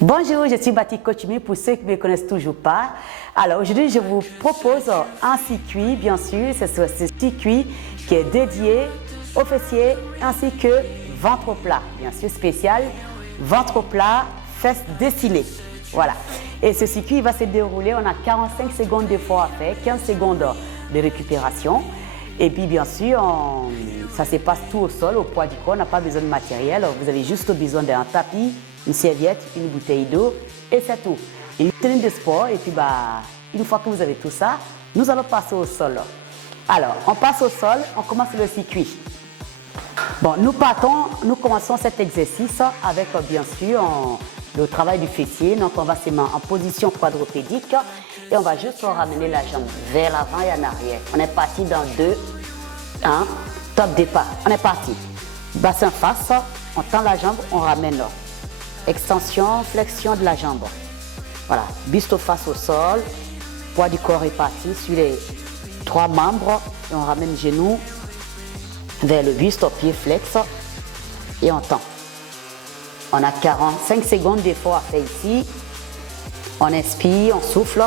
Bonjour, je suis Bati Kochumi pour ceux qui ne me connaissent toujours pas. Alors aujourd'hui, je vous propose un circuit, bien sûr, c'est ce circuit qui est dédié aux fessiers ainsi que ventre plat, bien sûr spécial, ventre plat, fesses dessinées. Voilà. Et ce circuit va se dérouler, on a 45 secondes d'effort à faire, 15 secondes de récupération. Et puis bien sûr, ça se passe tout au sol, au poids du corps, on n'a pas besoin de matériel, vous avez juste besoin d'un tapis, une serviette, une bouteille d'eau et c'est tout. Et une tenue de sport et puis une fois que vous avez tout ça, nous allons passer au sol. Alors, on passe au sol, on commence le circuit. Bon, nous commençons cet exercice avec bien sûr le travail du fessier. Donc on va se mettre en position quadrupédique et on va juste ramener la jambe vers l'avant et en arrière. On est parti dans 2, 1, top départ. On est parti. Bassin face, on tend la jambe, on ramène. Extension, flexion de la jambe. Voilà, buste face au sol, poids du corps est parti sur les 3 membres et on ramène le genou vers le buste, pied flex et on tend. On a 45 secondes d'effort à faire ici. On inspire, on souffle,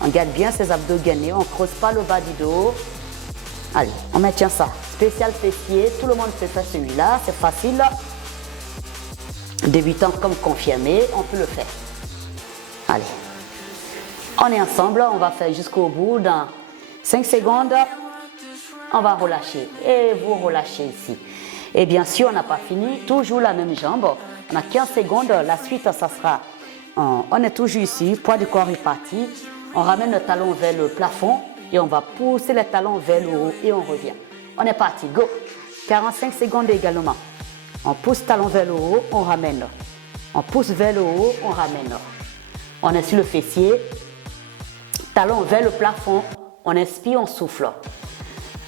on garde bien ses abdos gainés, on ne creuse pas le bas du dos. Allez, on maintient ça. Spécial fessier, tout le monde peut faire celui-là, c'est facile. Débutant comme confirmé, on peut le faire. Allez, on est ensemble, on va faire jusqu'au bout. Dans 5 secondes, on va relâcher. Et vous relâchez ici. Et bien sûr, on n'a pas fini, toujours la même jambe. On a 15 secondes, la suite, ça sera, on est toujours ici, poids du corps est parti. On ramène le talon vers le plafond et on va pousser les talons vers le haut et on revient. On est parti, go. 45 secondes également. On pousse talon vers le haut, on ramène. On pousse vers le haut, on ramène. On est sur le fessier, talon vers le plafond, on inspire, on souffle.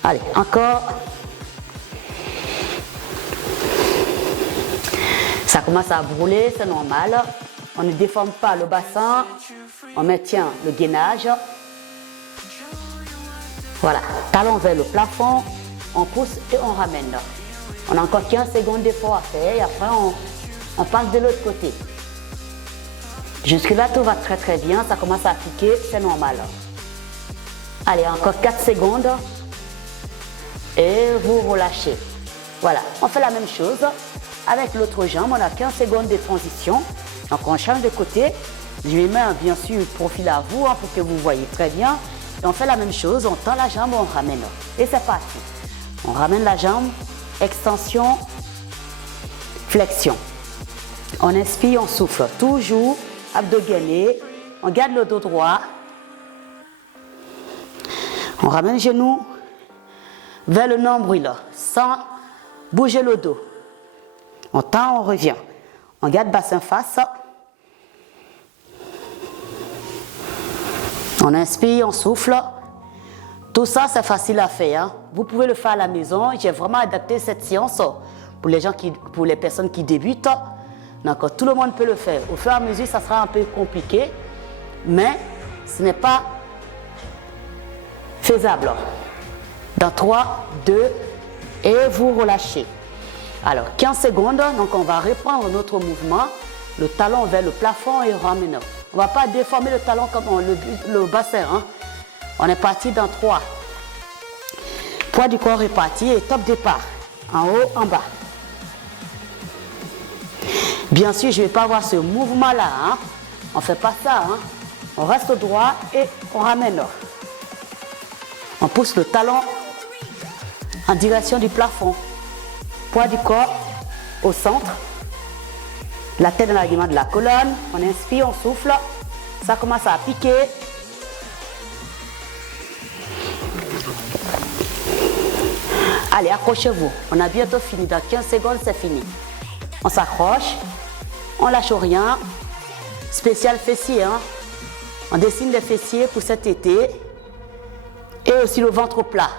Allez, encore. Ça commence à brûler, c'est normal. On ne déforme pas le bassin, on maintient le gainage. Voilà, talon vers le plafond, on pousse et on ramène. On a encore 15 secondes d'effort à faire et après on passe de l'autre côté. Jusque là tout va très très bien, ça commence à piquer, c'est normal. Allez, encore 4 secondes et vous relâchez. Voilà, on fait la même chose avec l'autre jambe, on a 15 secondes de transition. Donc on change de côté, je vais mettre bien sûr le profil à vous pour que vous voyez très bien. Et on fait la même chose, on tend la jambe, on ramène. Et c'est parti. On ramène la jambe. Extension, flexion. On inspire, on souffle. Toujours abdos gainés. On garde le dos droit. On ramène le genou vers le nombril sans bouger le dos. On tend, on revient. On garde bassin face. On inspire, on souffle. Tout ça, c'est facile à faire. Hein. Vous pouvez le faire à la maison. J'ai vraiment adapté cette séance pour les personnes qui débutent. Donc, tout le monde peut le faire. Au fur et à mesure, ça sera un peu compliqué, mais ce n'est pas faisable. Dans 3, 2, et vous relâchez. Alors, 15 secondes. Donc, on va reprendre notre mouvement. Le talon vers le plafond et ramener. On ne va pas déformer le talon comme le bassin. Hein. On est parti dans 3. Poids du corps est parti et top départ. En haut, en bas. Bien sûr, je ne vais pas avoir ce mouvement-là. Hein. On ne fait pas ça. Hein. On reste droit et on ramène. On pousse le talon en direction du plafond. Poids du corps au centre. La tête dans l'alignement de la colonne. On inspire, on souffle. Ça commence à piquer. Allez, accrochez-vous. On a bientôt fini. Dans 15 secondes, c'est fini. On s'accroche. On lâche rien. Spécial fessier. Hein. On dessine les fessiers pour cet été. Et aussi le ventre plat.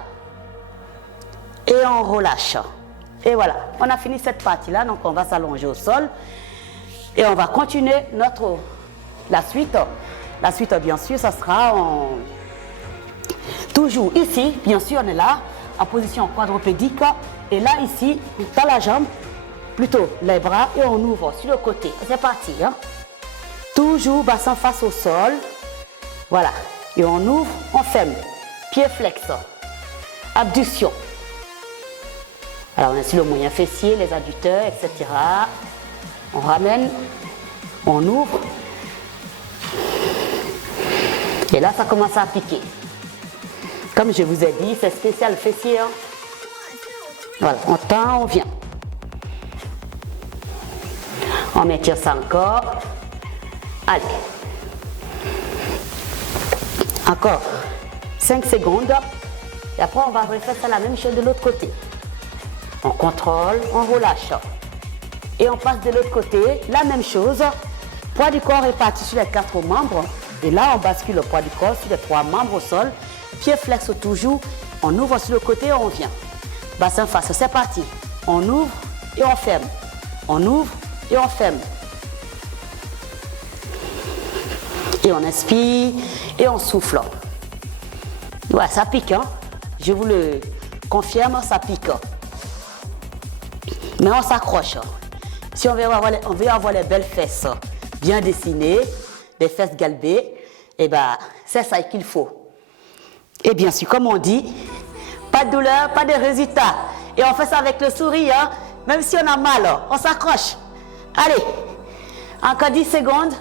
Et on relâche. Et voilà. On a fini cette partie-là. Donc, on va s'allonger au sol. Et on va continuer la suite. La suite, bien sûr, ça sera toujours ici. Bien sûr, on est là. En position quadrupédique et là ici on tend la jambe, plutôt les bras et on ouvre sur le côté. C'est parti. Hein? Toujours bassin face au sol. Voilà. Et on ouvre, on ferme. Pied flex. Abduction. Alors on a ici le moyen fessier, les adducteurs, etc. On ramène, on ouvre. Et là, ça commence à piquer. Comme je vous ai dit, c'est spécial fessier. Hein. Voilà, on tend, on vient. On maintient ça encore. Allez. Encore 5 secondes. Et après, on va refaire ça la même chose de l'autre côté. On contrôle, on relâche. Et on passe de l'autre côté, la même chose. Poids du corps réparti sur les 4 membres. Et là, on bascule le poids du corps sur les 3 membres au sol. Pied flex toujours. On ouvre sur le côté et on vient. Bassin face, c'est parti. On ouvre et on ferme. On ouvre et on ferme. Et on inspire et on souffle. Ouais, ça pique, hein? Je vous le confirme, ça pique. Mais on s'accroche. Si on veut avoir les belles fesses bien dessinées, des fesses galbées, et ben c'est ça qu'il faut. Et bien sûr, comme on dit, pas de douleur, pas de résultat. Et on fait ça avec le sourire, hein? Même si on a mal, on s'accroche. Allez, encore 10 secondes.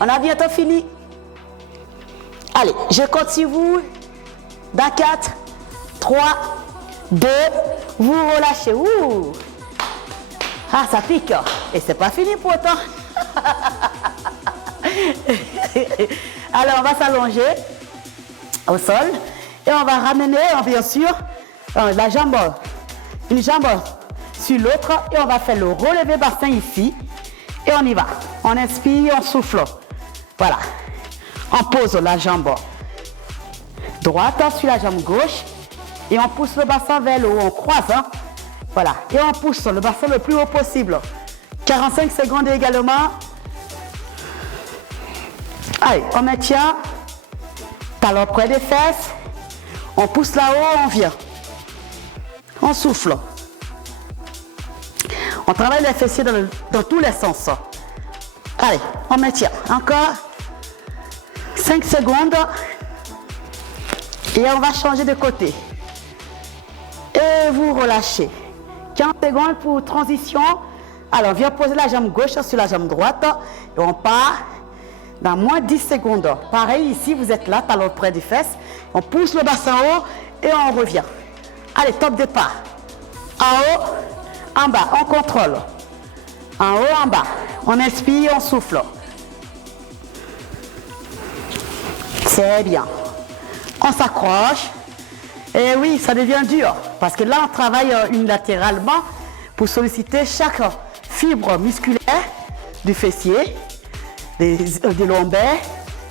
On a bientôt fini. Allez, je compte sur vous. Dans 4, 3, 2, vous relâchez. Ouh. Ah, ça pique. Et c'est pas fini pour autant. Alors, on va s'allonger au sol. Et on va ramener, bien sûr, la jambe, une jambe sur l'autre. Et on va faire le relevé bassin ici. Et on y va. On inspire, on souffle. Voilà. On pose la jambe droite sur la jambe gauche. Et on pousse le bassin vers le haut. On croise. Hein? Voilà. Et on pousse le bassin le plus haut possible. 45 secondes également. Allez, on maintient. Talon près des fesses. On pousse là-haut, on vient. On souffle. On travaille les fessiers dans tous les sens. Allez, on maintient. Encore 5 secondes. Et on va changer de côté. Et vous relâchez. 15 secondes pour transition. Alors, on vient poser la jambe gauche sur la jambe droite. Et on part dans moins de 10 secondes. Pareil, ici, vous êtes là, talon près des fesses. On pousse le bassin haut et on revient. Allez, top départ. En haut, en bas, on contrôle. En haut, en bas. On inspire, on souffle. C'est bien. On s'accroche. Et oui, ça devient dur. Parce que là, on travaille unilatéralement pour solliciter chaque fibre musculaire du fessier, des lombaires,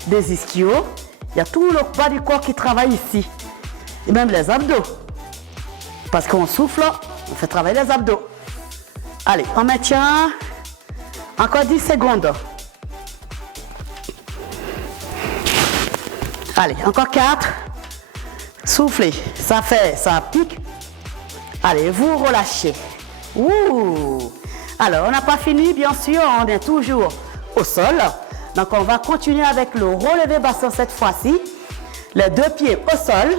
des ischios. Il y a tout le bas du corps qui travaille ici. Et même les abdos. Parce qu'on souffle, on fait travailler les abdos. Allez, on maintient. Encore 10 secondes. Allez, encore 4. Soufflez. Ça pique. Allez, vous relâchez. Ouh. Alors, on n'a pas fini, bien sûr. On est toujours au sol. Donc, on va continuer avec le relevé bassin cette fois-ci. Les 2 pieds au sol.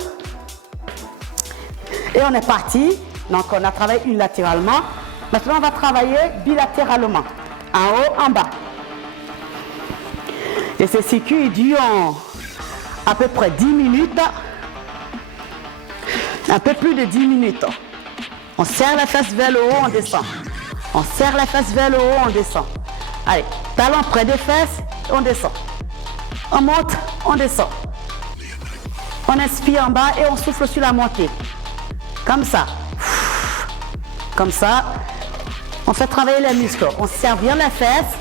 Et on est parti. Donc, on a travaillé unilatéralement. Maintenant, on va travailler bilatéralement. En haut, en bas. Et ce circuit dure à peu près 10 minutes. Un peu plus de 10 minutes. On serre la fesse vers le haut, on descend. On serre la fesse vers le haut, on descend. Allez, talon près des fesses, on descend. On monte, on descend. On inspire en bas et on souffle sur la montée. Comme ça. Comme ça. On fait travailler les muscles. On serre bien les fesses.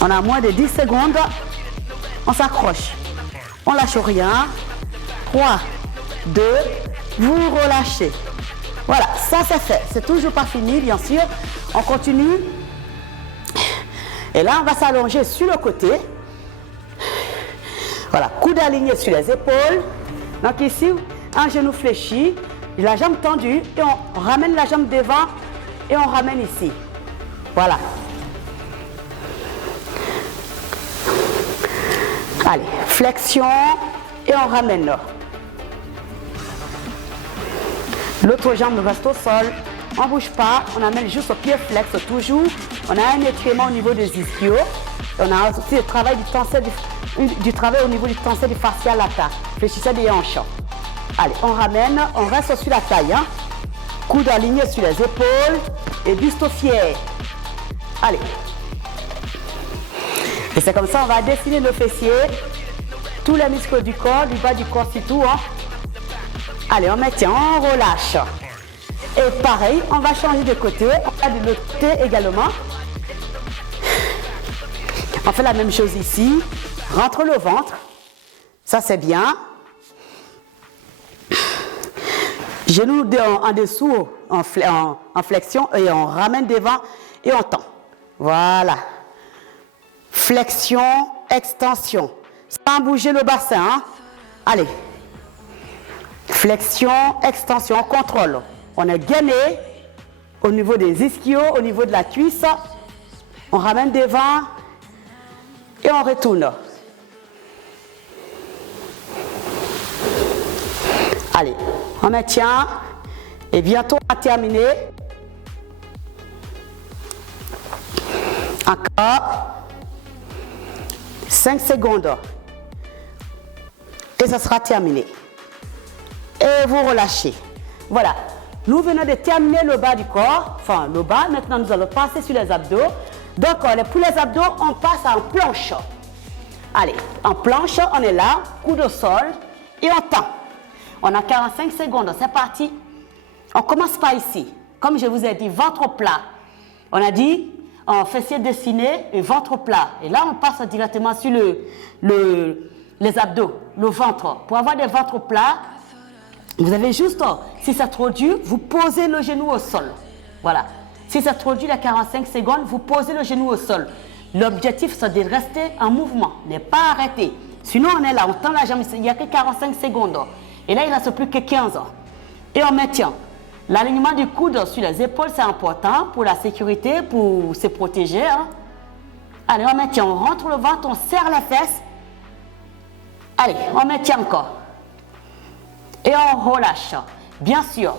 On a moins de 10 secondes. On s'accroche. On lâche rien. 3, 2, vous relâchez. Voilà, ça c'est fait. C'est toujours pas fini, bien sûr. On continue. Et là, on va s'allonger sur le côté. Voilà, coude aligné sur les épaules. Donc ici, un genou fléchi, la jambe tendue. Et on ramène la jambe devant et on ramène ici. Voilà. Allez, flexion et on ramène. L'autre jambe reste au sol. On ne bouge pas, on amène juste au pied flex toujours. On a un étirement au niveau des ischios. On a aussi le travail du travail au niveau du tenseur du fascia lata. Fléchissez des hanches. Allez, on ramène, on reste sur la taille. Hein. Coude aligné sur les épaules et buste fier. Allez. Et c'est comme ça, on va dessiner le fessier, tous les muscles du corps, du bas du corps surtout. Hein. Allez, on maintient, on relâche. Et pareil, on va changer de côté, on va de l'autre côté également. On fait la même chose ici. Rentre le ventre. Ça, c'est bien. Genoux en dessous, en flexion, et on ramène devant et on tend. Voilà. Flexion, extension. Sans bouger le bassin. Hein? Allez. Flexion, extension, on contrôle. On est gainé au niveau des ischios, au niveau de la cuisse. On ramène devant et on retourne. Allez, on maintient et bientôt on va terminer. Encore 5 secondes et ça sera terminé. Et vous relâchez. Voilà, nous venons de terminer le bas du corps, enfin le bas. Maintenant nous allons passer sur les abdos. Donc pour les abdos, on passe en planche. Allez, en planche, on est là, coude au sol et on tend. On a 45 secondes, c'est parti. On commence par ici. Comme je vous ai dit, ventre plat. On a dit, en fessier dessiné et ventre plat. Et là, on passe directement sur les abdos, le ventre. Pour avoir des ventres plats, vous avez juste, si c'est trop dur, vous posez le genou au sol. Voilà. Si c'est trop dur, les 45 secondes, vous posez le genou au sol. L'objectif, c'est de rester en mouvement, ne pas arrêter. Sinon, on est là, on tend la jambe, il n'y a que 45 secondes. Et là, il ne reste plus que 15 ans. Et on maintient. L'alignement du coude sur les épaules, c'est important pour la sécurité, pour se protéger. Hein. Allez, on maintient. On rentre le ventre, on serre les fesses. Allez, on maintient encore. Et on relâche. Bien sûr,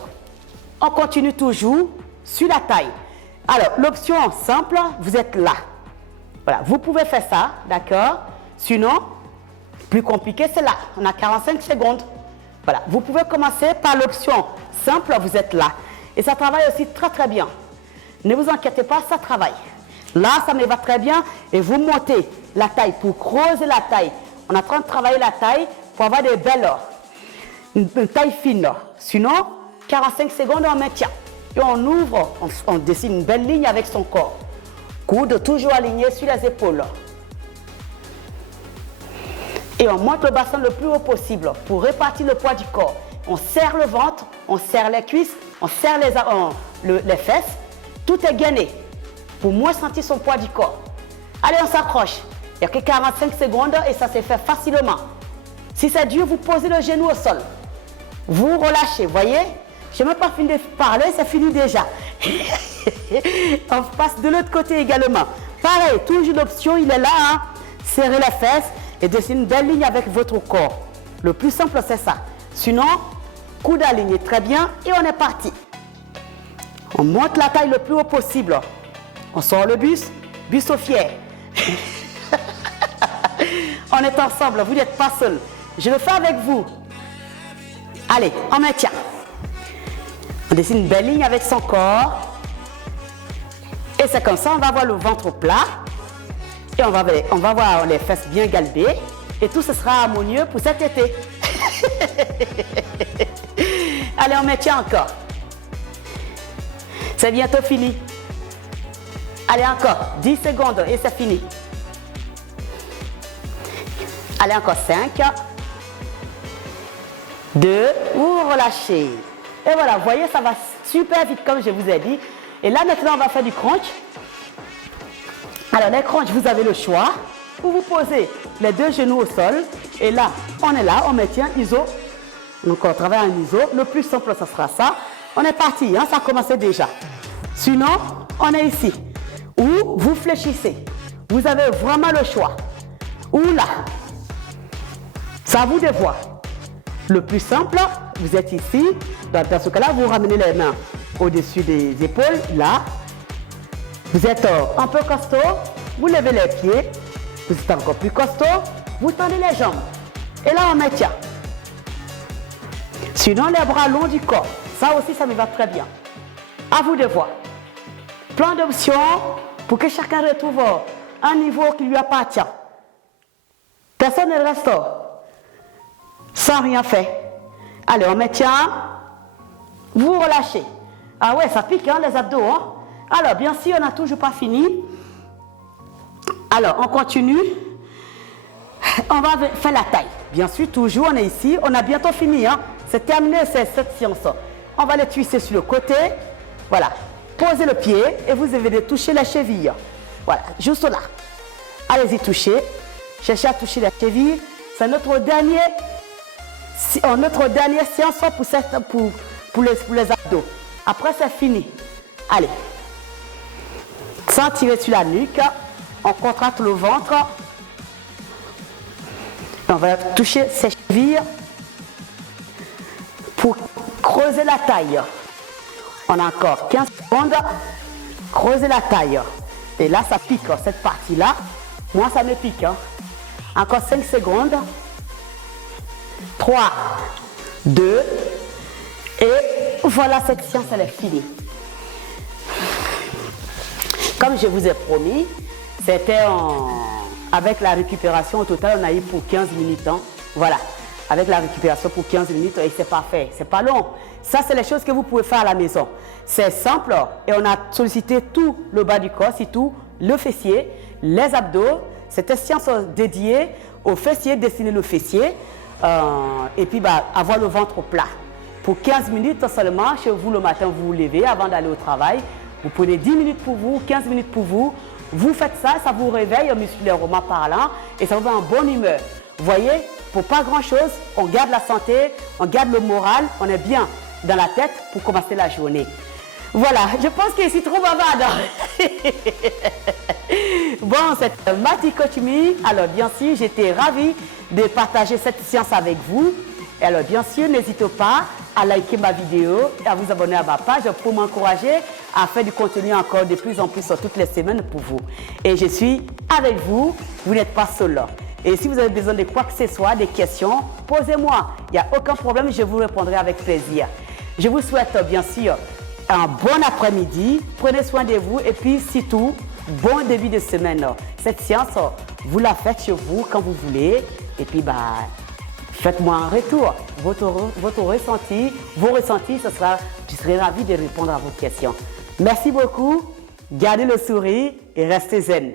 on continue toujours sur la taille. Alors, l'option simple, vous êtes là. Voilà, vous pouvez faire ça, d'accord? Sinon, plus compliqué, c'est là. On a 45 secondes. Voilà, vous pouvez commencer par l'option simple, vous êtes là. Et ça travaille aussi très très bien. Ne vous inquiétez pas, ça travaille. Là, ça me va très bien. Et vous montez la taille pour creuser la taille. On est en train de travailler la taille pour avoir des belles, une taille fine. Sinon, 45 secondes, on maintient. Et on ouvre, on dessine une belle ligne avec son corps. Coude toujours aligné sur les épaules. Et on monte le bassin le plus haut possible pour répartir le poids du corps. On serre le ventre, on serre les cuisses, on serre les fesses. Tout est gainé pour moins sentir son poids du corps. Allez, on s'accroche. Il n'y a que 45 secondes et ça se fait facilement. Si c'est dur, vous posez le genou au sol. Vous relâchez, voyez? Je n'ai même pas fini de parler, c'est fini déjà. On passe de l'autre côté également. Pareil, toujours l'option, il est là. Hein? Serrez les fesses et dessinez une belle ligne avec votre corps. Le plus simple, c'est ça. Sinon, coude aligné, très bien. Et on est parti. On monte la taille le plus haut possible. On sort le buste au fier. On est ensemble, vous n'êtes pas seul. Je le fais avec vous. Allez, on maintient. On dessine une belle ligne avec son corps. Et c'est comme ça, on va avoir le ventre plat. Et on va avoir les fesses bien galbées. Et tout ce sera harmonieux pour cet été. Allez, on maintient encore. C'est bientôt fini. Allez, encore 10 secondes et c'est fini. Allez, encore 5. 2. Vous relâchez. Et voilà, vous voyez, ça va super vite comme je vous ai dit. Et là, maintenant, on va faire du crunch. Alors, les crunch, vous avez le choix. Vous posez les deux genoux au sol. Et là, on est là, on maintient ISO. Donc, on travaille en ISO. Le plus simple, ça sera ça. On est parti, hein, ça a commencé déjà. Sinon, on est ici. Ou vous fléchissez. Vous avez vraiment le choix. Ou là. C'est à vous de voir. Le plus simple, vous êtes ici. Dans ce cas-là, vous ramenez les mains au-dessus des épaules, là. Vous êtes un peu costaud, vous levez les pieds. Vous êtes encore plus costaud, vous tendez les jambes. Et là, on maintient. Sinon, les bras longs du corps. Ça aussi, ça me va très bien. À vous de voir. Plein d'options pour que chacun retrouve un niveau qui lui appartient. Personne ne reste sans rien faire. Allez, on maintient. Vous relâchez. Ah ouais, ça pique, hein, les abdos. Hein? Alors, bien sûr, on n'a toujours pas fini. Alors, on continue. On va faire la taille. Bien sûr, toujours, on est ici. On a bientôt fini. Hein? C'est terminé cette séance. On va les twister sur le côté. Voilà. Posez le pied et vous devez toucher la cheville. Voilà, juste là. Allez-y, touchez. Cherchez à toucher la cheville. C'est notre dernière séance pour les abdos. Après, c'est fini. Allez. Sans tirer sur la nuque. On contracte le ventre. On va toucher ces chevilles pour creuser la taille. On a encore 15 secondes. Creuser la taille. Et là, ça pique, cette partie-là. Moi, ça me pique. Hein. Encore 5 secondes. 3, 2, et voilà, cette séance, elle est finie. Comme je vous ai promis, c'était avec la récupération, au total, on a eu pour 15 minutes. Hein. Voilà, avec la récupération pour 15 minutes, et c'est parfait, c'est pas long. Ça, c'est les choses que vous pouvez faire à la maison. C'est simple, et on a sollicité tout le bas du corps, surtout le fessier, les abdos. C'était une séance dédiée au fessier, dessiner le fessier, et puis avoir le ventre plat. Pour 15 minutes seulement, chez vous le matin, vous vous levez avant d'aller au travail. Vous prenez 10 minutes pour vous, 15 minutes pour vous. Vous faites ça, ça vous réveille musculairement parlant et ça vous met en bonne humeur. Vous voyez, pour pas grand-chose, on garde la santé, on garde le moral, on est bien dans la tête pour commencer la journée. Voilà, je pense que c'est trop bavarde. Bon, c'est Mati Coach Me. Alors, bien sûr, j'étais ravie de partager cette séance avec vous. Et alors, bien sûr, n'hésitez pas à liker ma vidéo et à vous abonner à ma page pour m'encourager à faire du contenu encore de plus en plus toutes les semaines pour vous. Et je suis avec vous, vous n'êtes pas seul. Et si vous avez besoin de quoi que ce soit, des questions, posez-moi. Il n'y a aucun problème, je vous répondrai avec plaisir. Je vous souhaite bien sûr un bon après-midi, prenez soin de vous et puis surtout, bon début de semaine. Cette séance, vous la faites chez vous quand vous voulez et puis faites-moi un retour, votre ressenti, vos ressentis, je serai ravie de répondre à vos questions. Merci beaucoup, gardez le sourire et restez zen.